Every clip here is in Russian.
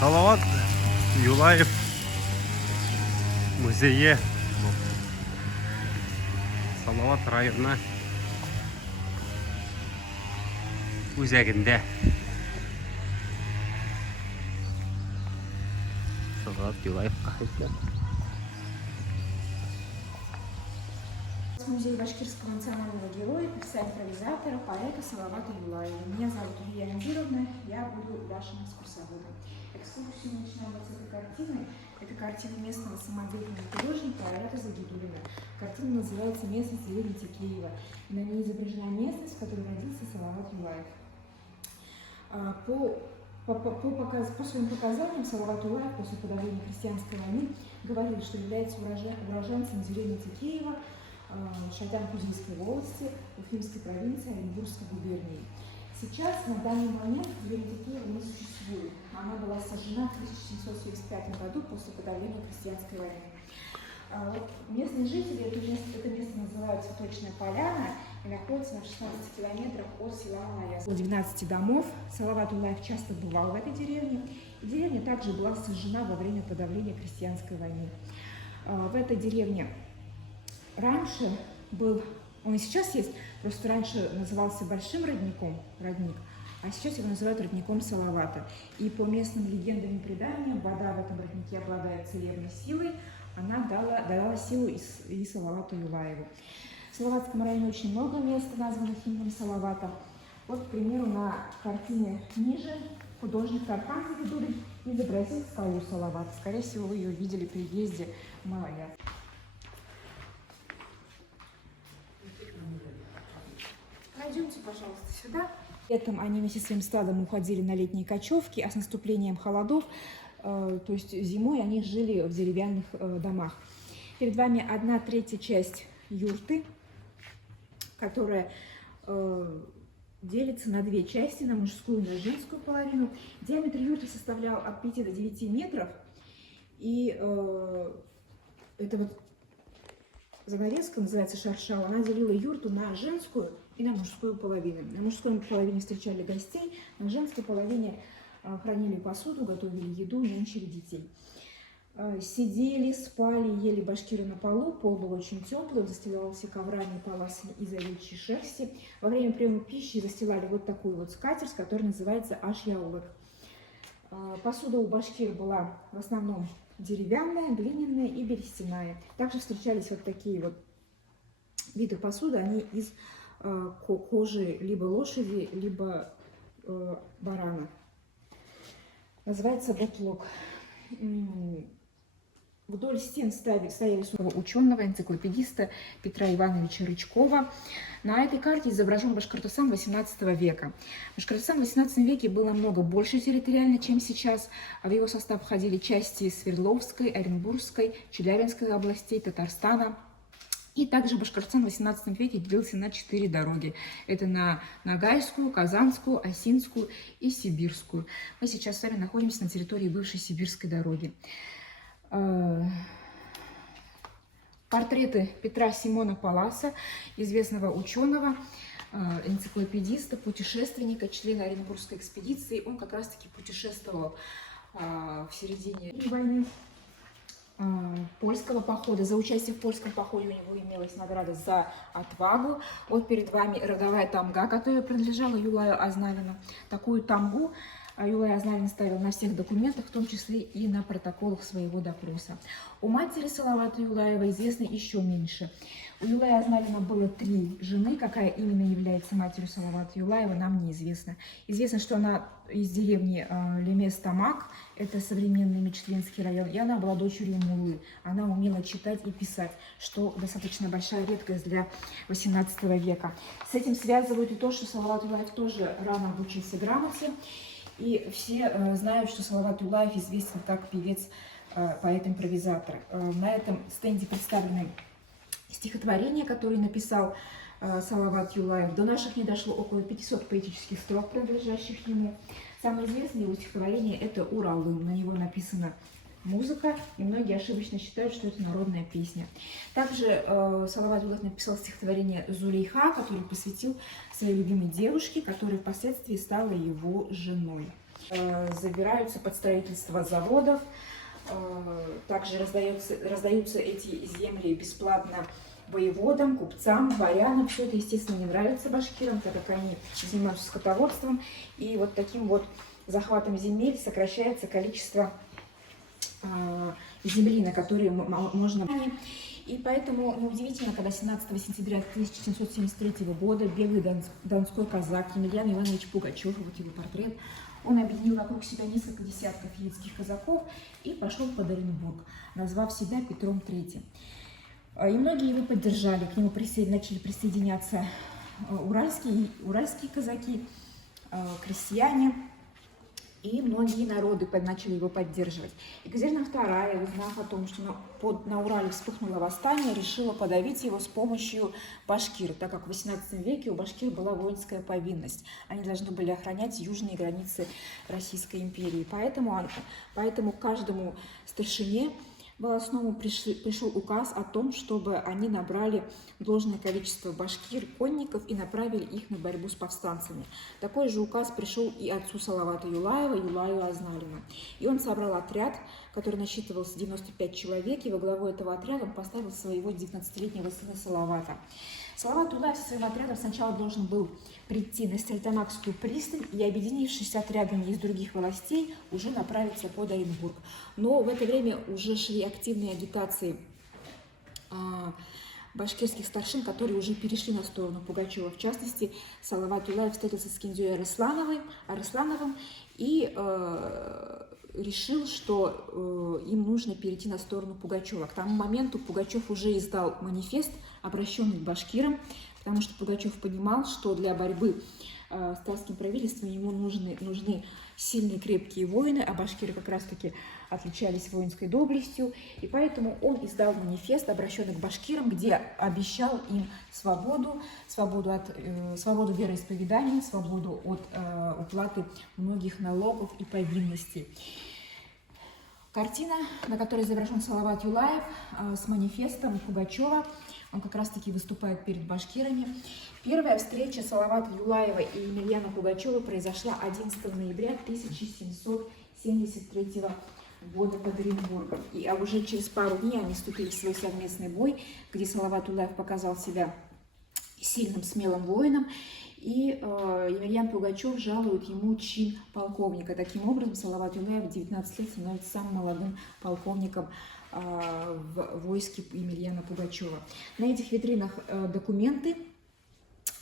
Салават Юлаев музейі Салават районына өзегінде. Салават Юлаев қайсы? Музей башкирского национального героя, певца-импровизатора, поэта Салавата Юлаева. Меня зовут Илья Андировна, я буду вашим экскурсоводом. Экскурсию начинаем с этой картины. Это картина местного самодеятельного художника Айрата Загидуллина. Картина называется «Местность деревни Текеева». На ней изображена местность, в которой родился Салават Юлаев. По своим показаниям, Салават Юлаев после подавления крестьянской войны говорил, что является уроженцем деревни Текеева, Шайтан-Кузийской волости, Уфимской провинции, Оренбургской губернии. Сейчас, на данный момент, деревня Текеева не существует. Она была сожжена в 1775 году после подавления крестьянской войны. Местные жители это место называют Цветочная поляна и находится на 16 километрах от села Малая. Около 12 домов. Салават Юлаев часто бывал в этой деревне. И деревня также была сожжена во время подавления крестьянской войны. В этой деревне раньше был, он и сейчас есть, просто раньше назывался Большим родником, а сейчас его называют родником Салавата. И по местным легендам и преданиям, вода в этом роднике обладает целебной силой, она дала силу и Салавату Юлаеву. В Салаватском районе очень много мест, названных именем Салавата. Вот, к примеру, на картине ниже художник Тархан Загидуллин изобразил скалу Салавата. Скорее всего, вы ее видели при въезде в Малая. Пойдемте, пожалуйста, сюда. Летом они вместе со своим стадом уходили на летние кочевки, а с наступлением холодов, то есть зимой, они жили в деревянных домах. Перед вами 1/3 часть юрты, которая делится на две части, на мужскую и на женскую половину. Диаметр юрты составлял от 5 до 9 метров. И это вот занавеска, называется шаршау, она делила юрту на женскую и на мужскую половину. На мужской половине встречали гостей, на женской половине хранили посуду, готовили еду, нянчили детей. Сидели, спали, ели башкиры на полу, пол был очень теплый, застилался коврами и паласами из овечьей шерсти. Во время приема пищи застилали вот такую вот скатерть, которая называется ашьяулык. Посуда у башкир была в основном деревянная, глиняная и берестяная. Также встречались вот такие вот виды посуды, они из кожи либо лошади, либо барана. Называется ботлок. Вдоль стен стояли ученого, энциклопедиста Петра Ивановича Рычкова. На этой карте изображен Башкортостан XVIII века. Башкортостан в XVIII веке был намного больше территориально, чем сейчас. В его состав входили части Свердловской, Оренбургской, Челябинской областей, Татарстана. И также Башкортостан в XVIII веке делился на 4 дороги. Это на Ногайскую, Казанскую, Осинскую и Сибирскую. Мы сейчас с вами находимся на территории бывшей Сибирской дороги. Портреты Петра Симона Палласа, известного ученого, энциклопедиста, путешественника, члена Оренбургской экспедиции. Он как раз-таки путешествовал в середине войны. Польского похода. За участие в польском походе у него имелась награда за отвагу. Вот перед вами родовая тамга, которая принадлежала Юлаю Азнавину. Такую тамгу Юлай Азнавин ставил на всех документах, в том числе и на протоколах своего допроса. У матери Салавата Юлаева известно еще меньше. У Юлая Азнавина было 3 жены. Какая именно является матерью Салавата Юлаева, нам неизвестно. Известно, что она из деревни Лемес-Тамак, это современный Мечленский район, и она была дочерью муллы. Она умела читать и писать, что достаточно большая редкость для XVIII века. С этим связывают и то, что Салават Юлаев тоже рано обучился грамоте. И все знают, что Салават Юлаев известен как певец, поэт-импровизатор. На этом стенде представлены стихотворения, которые написал Салават Юлаев. До наших не дошло около 500 поэтических строк, принадлежащих ему. Самое известное его стихотворение – это «Уралым». На него написана музыка, и многие ошибочно считают, что это народная песня. Также Салават Юлаев написал стихотворение «Зулейха», которое посвятил своей любимой девушке, которая впоследствии стала его женой. забираются под строительство заводов. Также раздаются эти земли бесплатно воеводам, купцам, дворянам. Все это, естественно, не нравится башкирам, так как они занимаются скотоводством. И вот таким вот захватом земель сокращается количество земли, на которые можно... И поэтому неудивительно, когда 17 сентября 1773 года беглый донской казак Емельян Иванович Пугачев, вот его портрет, он объединил вокруг себя несколько десятков яицких казаков и пошел под Оренбург, назвав себя Петром III. И многие его поддержали, к нему начали присоединяться уральские казаки, крестьяне, и многие народы начали его поддерживать. Екатерина II, узнав о том, что на Урале вспыхнуло восстание, решила подавить его с помощью башкир, так как в XVIII веке у башкир была воинская повинность. Они должны были охранять южные границы Российской империи. Поэтому каждому старшине волосному пришел указ о том, чтобы они набрали должное количество башкир, конников и направили их на борьбу с повстанцами. Такой же указ пришел и отцу Салавата Юлаева, Юлаю Азналину. И он собрал отряд, который насчитывался 95 человек, и во главу этого отряда он поставил своего 19-летнего сына Салавата. Салават Юлаев со своим отрядом сначала должен был прийти на Стерлитамакскую пристань и, объединившись с отрядами из других властей, уже направиться под Оренбург. Но в это время уже шли активные агитации башкирских старшин, которые уже перешли на сторону Пугачева. В частности, Салават Юлаев встретился с князем Арыслановым и решил, что им нужно перейти на сторону Пугачева. К тому моменту Пугачев уже издал манифест, обращенный к башкирам, потому что Пугачев понимал, что для борьбы с царским правительством ему нужны сильные крепкие воины, а башкиры как раз-таки отличались воинской доблестью, и поэтому он издал манифест, обращенный к башкирам, где обещал им свободу вероисповедания, свободу от уплаты многих налогов и повинностей. Картина, на которой изображен Салават Юлаев с манифестом Пугачева, он как раз-таки выступает перед башкирами. Первая встреча Салавата Юлаева и Емельяна Пугачева произошла 11 ноября 1773 года под Оренбургом. И уже через пару дней они вступили в свой совместный бой, где Салават Юлаев показал себя сильным, смелым воином, и Емельян Пугачев жалует ему чин полковника. Таким образом, Салават Юлаев в 19 лет становится самым молодым полковником в войске Емельяна Пугачева. На этих витринах документы.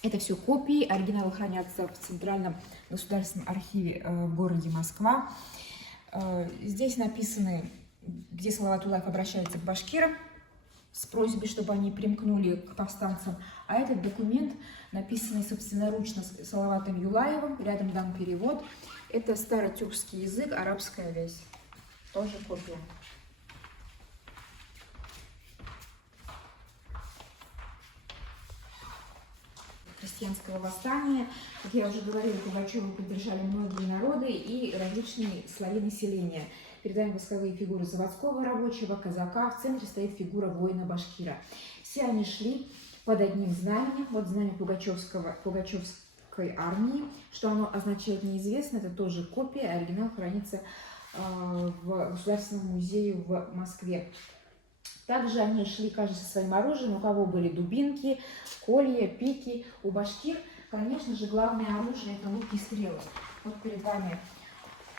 Это все копии, оригиналы хранятся в Центральном государственном архиве в городе Москва. Здесь написаны, где Салават Юлаев обращается к башкирам с просьбой, чтобы они примкнули к повстанцам. А этот документ, написанный собственноручно Салаватом Юлаевым, рядом дан перевод. Это старотюркский язык, арабская вязь. Тоже копия. Крестьянского восстания. Как я уже говорила, Пугачева поддержали многие народы и различные слои населения. Перед вами восковые фигуры заводского рабочего, казака. В центре стоит фигура воина-башкира. Все они шли под одним знаменем. Вот знамя Пугачевской армии. Что оно означает, неизвестно. Это тоже копия. Оригинал хранится в Государственном музее в Москве. Также они шли каждый со своим оружием, у кого были дубинки, колья, пики. У башкир, конечно же, главное оружие – это лук и стрелы. Вот перед вами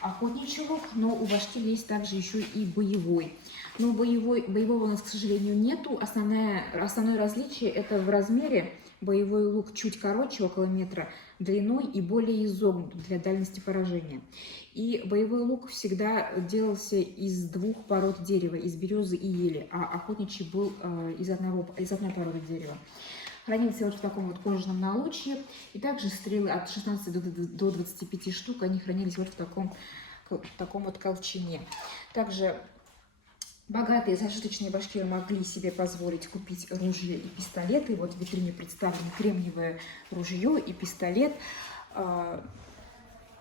охотничий лук, но у башкир есть также еще и боевой. Но боевого у нас, к сожалению, нету. Основное различие – это в размере. Боевой лук чуть короче, около метра длиной и более изогнут для дальности поражения. И боевой лук всегда делался из двух пород дерева, из березы и ели, а охотничий был из одной породы дерева. Хранился вот в таком вот кожаном налучье, и также стрелы от 16 до 25 штук, они хранились вот в таком вот колчане. Также богатые зажиточные башкиры могли себе позволить купить ружья и пистолеты. Вот в витрине представлены кремниевое ружье и пистолет.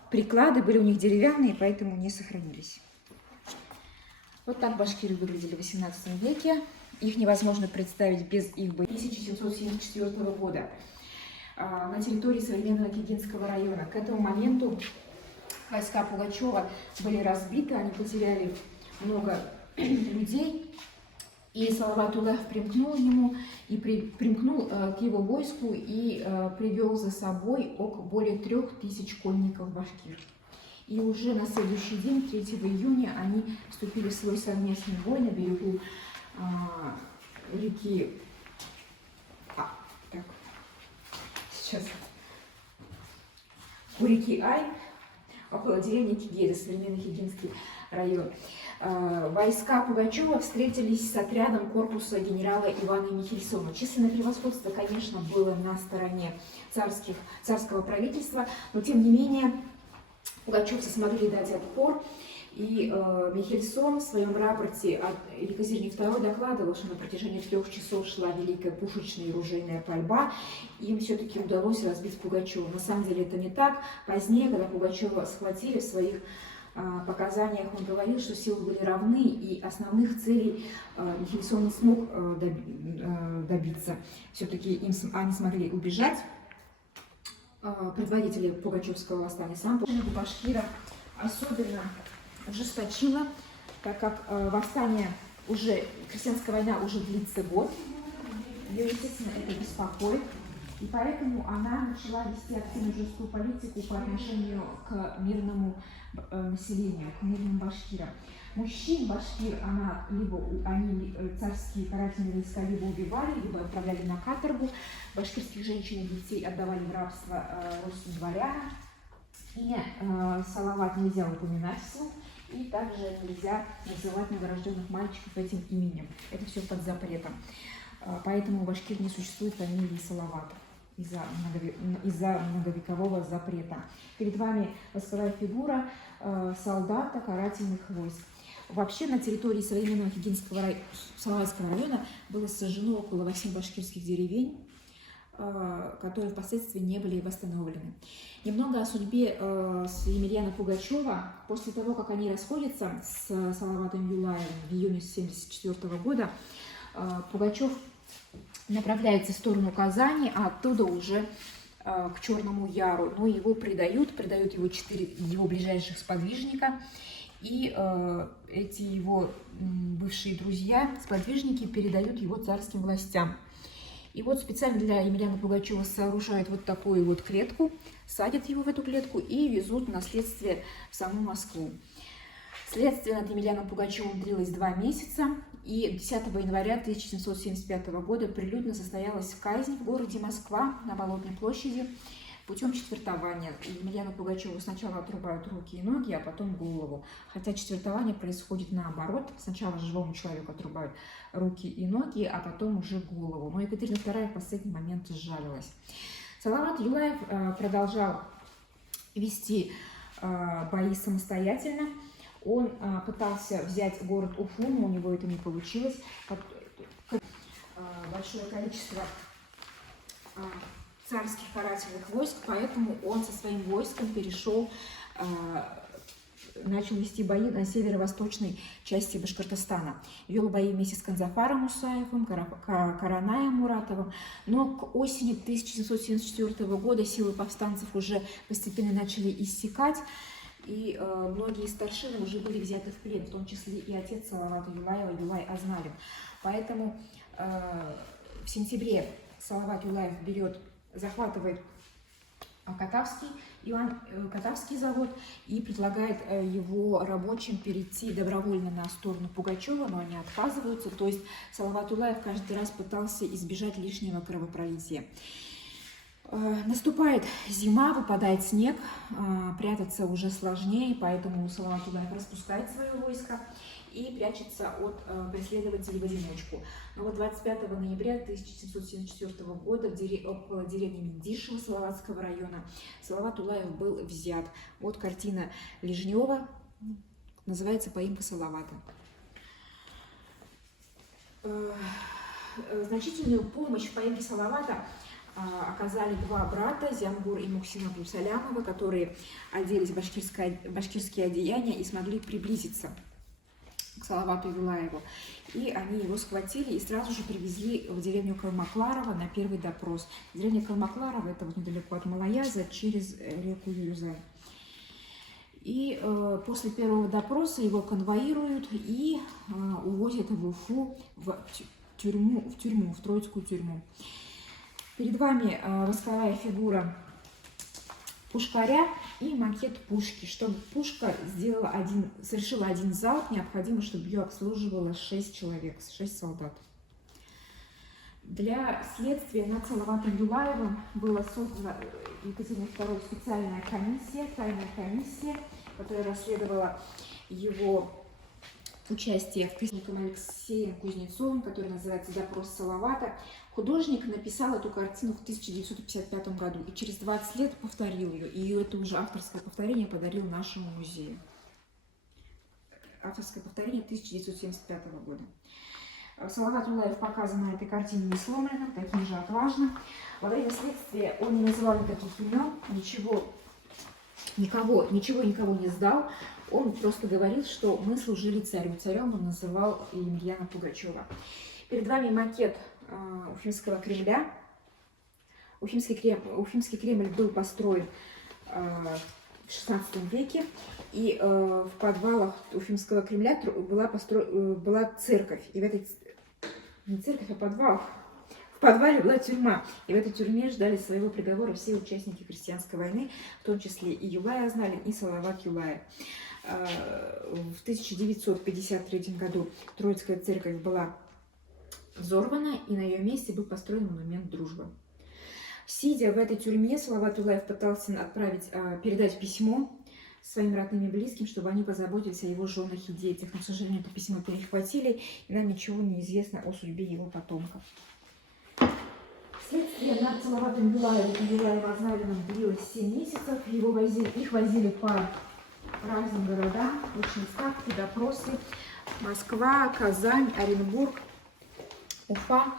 Приклады были у них деревянные, поэтому не сохранились. Вот так башкиры выглядели в XVIII веке. Их невозможно представить без их боев. 1774 года на территории современного Кегинского района. К этому моменту войска Пугачева были разбиты, они потеряли много людей. И Салават Юлаев примкнул ему и примкнул к его войску и привел за собой более 3000 конников башкир. И уже на следующий день, 3 июня, они вступили в свой совместный бой на берегу реки. У реки Ай, около деревни Кигеда, современный Хигинский район. Войска Пугачева встретились с отрядом корпуса генерала Ивана Михельсона. Численное превосходство, конечно, было на стороне царского правительства, но тем не менее пугачевцы смогли дать отпор. И Михельсон в своем рапорте от Екатерине II докладывал, что на протяжении 3 часов шла великая пушечная и ружейная пальба. Им все-таки удалось разбить Пугачева. На самом деле это не так. Позднее, когда Пугачева схватили в своих показаниях, он говорил, что силы были равны, и основных целей Михельсон не смог добиться. Все-таки они смогли убежать. Предводители Пугачевского восстания сам башкира особенно ужесточила, так как крестьянская война уже длится год. Ее, естественно, это беспокоит. И поэтому она начала вести активную жесткую политику по отношению к мирному населению, к мирным башкирам. Мужчин башкир они царские карательные войска либо убивали, либо отправляли на каторгу. Башкирских женщин и детей отдавали в рабство русским дворянам. Имя Салават нельзя упоминать вслух, и также нельзя называть новорожденных мальчиков этим именем. Это все под запретом. Поэтому у башкир не существует фамилии Салавата из-за многовекового запрета. Перед вами восковая фигура солдата карательных войск. Вообще на территории современного Хигинского Салаватского района было сожжено около 8 башкирских деревень, которые впоследствии не были восстановлены. Немного о судьбе Емельяна Пугачева. После того, как они расходятся с Салаватом Юлаевым в июне 1974 года, Пугачев направляется в сторону Казани, а оттуда уже к Черному Яру. Но его предают его 4 его ближайших сподвижника. И эти его бывшие друзья, сподвижники, передают его царским властям. И вот специально для Емельяна Пугачева сооружают вот такую вот клетку, садят его в эту клетку и везут на следствие в саму Москву. Следствие над Емельяном Пугачевым длилось 2 месяца, и 10 января 1775 года прилюдно состоялась казнь в городе Москва на Болотной площади путем четвертования. Емельяну Пугачеву сначала отрубают руки и ноги, а потом голову. Хотя четвертование происходит наоборот. Сначала живому человеку отрубают руки и ноги, а потом уже голову. Но Екатерина II в последний момент сжалилась. Салават Юлаев продолжал вести бои самостоятельно. Он пытался взять город Уфу, но у него это не получилось. Большое количество царских карательных войск, поэтому он со своим войском начал вести бои на северо-восточной части Башкортостана. Вел бои вместе с Канзафаром Мусаевым, Каранаем Муратовым, но к осени 1774 года силы повстанцев уже постепенно начали иссякать, и многие старшины уже были взяты в плен, в том числе и отец Салавата Юлаева, Юлай Азналин. Поэтому в сентябре Салават Юлаев захватывает Катавский завод и предлагает его рабочим перейти добровольно на сторону Пугачева, но они отказываются. То есть Салават Юлаев каждый раз пытался избежать лишнего кровопролития. Наступает зима, выпадает снег, прятаться уже сложнее, поэтому Салават Юлаев распускает свое войско и прячется от преследователей в одиночку. Но вот 25 ноября 1774 года около деревни Мендишево Салаватского района Салават Юлаев был взят. Вот картина Лежнева, называется «Поимка Салавата». Значительную помощь в поимке Салавата оказали 2 брата, Зямгур и Мухсин Абдусалямовы, которые оделись в башкирские одеяния и смогли приблизиться к Салавату Юлаеву. И они его схватили и сразу же привезли в деревню Калмакларова на первый допрос. Деревня Калмакларова — это вот недалеко от Малаяза, через реку Юзай. И после первого допроса его конвоируют и увозят в Уфу, в Троицкую тюрьму. Перед вами восковая фигура пушкаря и макет пушки. Чтобы пушка совершила один залп, необходимо, чтобы ее обслуживало 6 человек, 6 солдат. Для следствия над Салаватом Юлаевым была создана Екатериной II специальная комиссия, тайная комиссия, которая расследовала его участие в крестником Алексеем Кузнецовым, который называется «Допрос Салавата». Художник написал эту картину в 1955 году и через 20 лет повторил ее. И это уже авторское повторение подарил нашему музею. Авторское повторение 1975 года. Салават Юлаев показан на этой картине несломленным, таким же отважным. Во время следствия он не называл никаких имен, ничего никого не сдал. Он просто говорил, что мы служили царю. Царем он называл Емельяна Пугачева. Перед вами макет Уфимского Кремля. Уфимский Кремль был построен в XVI веке. И в подвалах Уфимского Кремля была церковь. И в этой не церковь, а подвал. В подвале была тюрьма. И в этой тюрьме ждали своего приговора все участники крестьянской войны, в том числе и Юлай Азналин, и Салават Юлаев. В 1953 году Троицкая церковь была взорвана, и на ее месте был построен монумент «Дружба». Сидя в этой тюрьме, Салават Юлаев пытался передать письмо своим родным и близким, чтобы они позаботились о его женах и детях. Но, к сожалению, это письмо перехватили, и нам ничего не известно о судьбе его потомков. Следствие над Салаватом Юлаевым и Юлаем Азналиным длилось 7 месяцев. Их возили по разным городам, очные ставки, допросы. Москва, Казань, Оренбург, Уфа.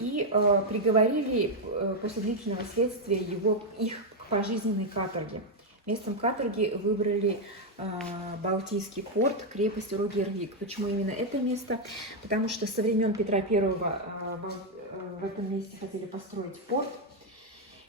И приговорили после длительного следствия их к пожизненной каторге. Местом каторги выбрали Балтийский порт, крепость Рогервик. Почему именно это место? Потому что со времен Петра I в этом месте хотели построить порт,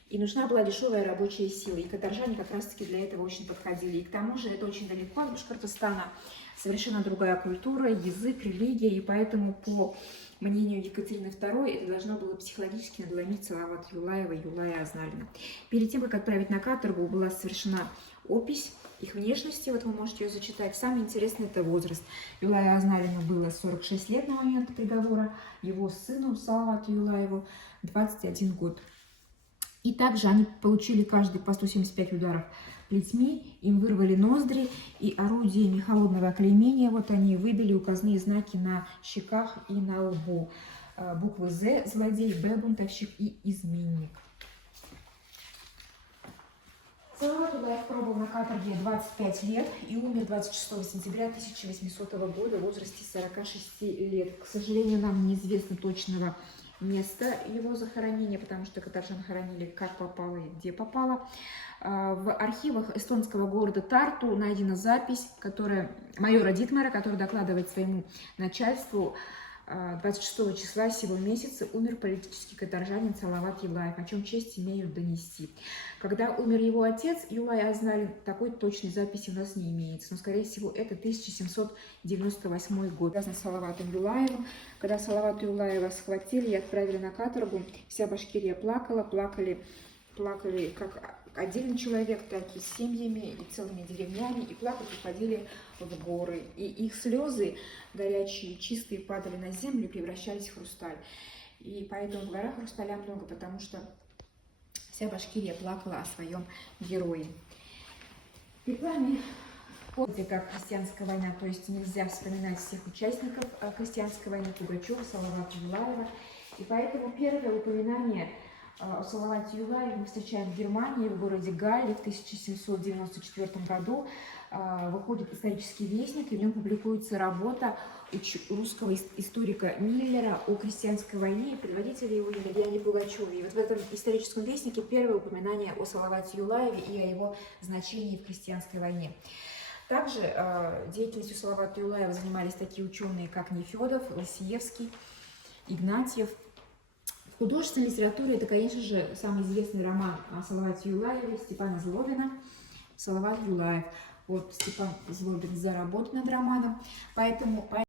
и нужна была дешевая рабочая сила. И каторжане как раз-таки для этого очень подходили. И к тому же это очень далеко от Башкортостана, совершенно другая культура, язык, религия, и поэтому, по мнению Екатерины II, это должно было психологически надломить Салавата Юлаева и Юлая Азналина. Перед тем, как отправить на каторгу, была совершена опись их внешности, вот вы можете ее зачитать. Самое интересное – это возраст. Юлаю Азналину было 46 лет на момент приговора, его сыну Салавату Юлаеву 21 год. И также они получили каждый по 175 ударов плетьми, им вырвали ноздри, и орудиями холодного оклеймения вот они выбили указные знаки на щеках и на лбу. Буквы «З» – злодей, «Б» – бунтовщик и изменник. Салават Юлаев пробыл на каторге 25 лет и умер 26 сентября 1800 года в возрасте 46 лет. К сожалению, нам неизвестно точного места его захоронения, потому что каторжан хоронили как попало и где попало. В архивах эстонского города Тарту найдена запись, майора Дитмара, который докладывает своему начальству: 26 числа сего месяца умер политический каторжанин Салават Юлаев, о чем честь имею донести. Когда умер его отец, Юлай Азналин, такой точной записи у нас не имеется, но, скорее всего, это 1798 год. Связан с Салаватом Юлаевым. Когда Салавата Юлаева схватили и отправили на каторгу, вся Башкирия плакали как отдельный человек, так и с семьями, и целыми деревнями, и плакать уходили в горы. И их слезы, горячие, чистые, падали на землю и превращались в хрусталь. И поэтому в горах хрусталя много, потому что вся Башкирия плакала о своем герое. Перед вами как христианская война, то есть нельзя вспоминать всех участников христианской войны: Пугачева, Салавата Юлаева. И поэтому первое упоминание о Салавате Юлаеве мы встречаем в Германии, в городе Галле в 1794 году. Выходит исторический вестник, и в нем публикуется работа русского историка Миллера о крестьянской войне, и предводителя его Емельяне Пугачеве. И вот в этом историческом вестнике первое упоминание о Салавате Юлаеве и о его значении в крестьянской войне. Также деятельностью Салавата Юлаева занимались такие ученые, как Нефедов, Лосиевский, Игнатьев. В художественной литературе это, конечно же, самый известный роман о Салавате Юлаеве Степана Злобина «Салават Юлаев». Вот Степан Злобин за работу над романом. Поэтому